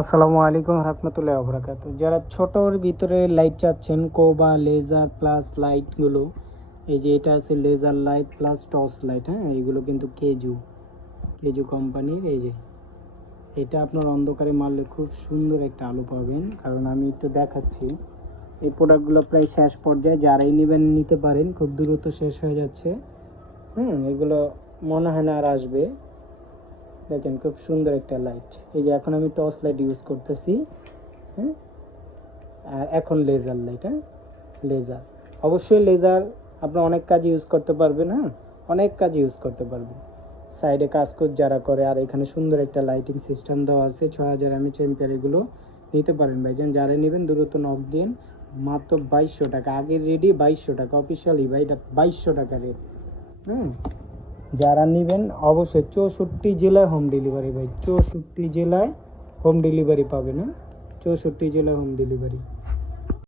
আসসালামু আলাইকুম রহমতুল্লাহ বরকাত। যারা ছোটোর ভিতরে লাইট চাচ্ছেন, কোবা লেজার প্লাস লাইটগুলো, এই যে এটা আছে laser light plus torch light. হ্যাঁ, এইগুলো কিন্তু কেজু কেজু কোম্পানির। এই যে এটা আপনার অন্ধকারে মারলে খুব সুন্দর একটা আলো পাবেন। কারণ আমি একটু দেখাচ্ছি, এই প্রোডাক্টগুলো প্রায় শেষ পর্যায়ে, যারাই নেবেন নিতে পারেন, খুব দ্রুত শেষ হয়ে যাচ্ছে। এগুলো মনে হয় না আর আসবে। দেখেন খুব সুন্দর একটা লাইট। এই যে এখন আমি টর্চ লাইট ইউজ করতেছি। হ্যাঁ, আর এখন লেজার লাইট। হ্যাঁ, লেজার, অবশ্যই লেজার আপনি অনেক কাজে ইউজ করতে পারবেন। হ্যাঁ, অনেক কাজে ইউজ করতে পারবেন। সাইডে কাজ যারা করে, আর এখানে সুন্দর একটা লাইটিং সিস্টেম দেওয়া আছে। 6000 mAh এম্পিয়ার। এগুলো নিতে পারেন ভাইজান, যারা নেবেন দ্রুত নক দিন। মাত্র 2200 টাকা, আগের রেডি 2200 টাকা অফিসিয়ালি ভাই, এটা 2200 টাকা রেট। হ্যাঁ, যারা নেবেন অবশ্যই 64 জেলায় হোম ডেলিভারি ভাই, 64 জেলায় হোম ডেলিভারি পাবেন। হ্যাঁ, 64 জেলায় হোম ডেলিভারি।